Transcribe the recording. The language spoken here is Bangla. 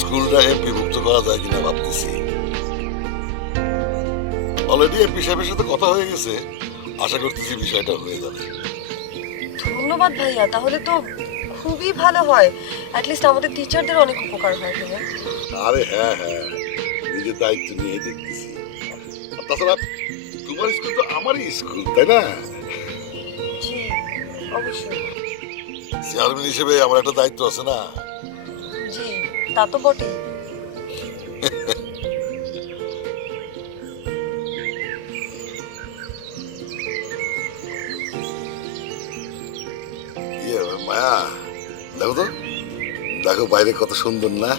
স্কুলটা এমপি মুক্ত করা যায় কিনা ভাবতেছি। অলরেডি এমপি সাহেবের সাথে কথা হয়ে গেছে, আশা করতেছি বিষয়টা হয়ে যাবে। ধন্যবাদ ভাইয়া, তাহলে তো খুবই ভালো হয়। অ্যাটলিস্ট আমাদের টিচারদের অনেক উপকার হয় ভাইয়া। আরে হ্যাঁ হ্যাঁ, নিজের দায়িত্ব নিয়ে দেখতেছি। আর তাছাড়া তোমার স্কুল তো আমারই স্কুল, তাই না? জি অবশ্যই। চেয়ারম্যান হিসেবে আমার একটা দায়িত্ব আছে না? জি তা তো বটেই। ইয়ে মায়া, দেখো তো, দেখো বাইরে কত সুন্দর না?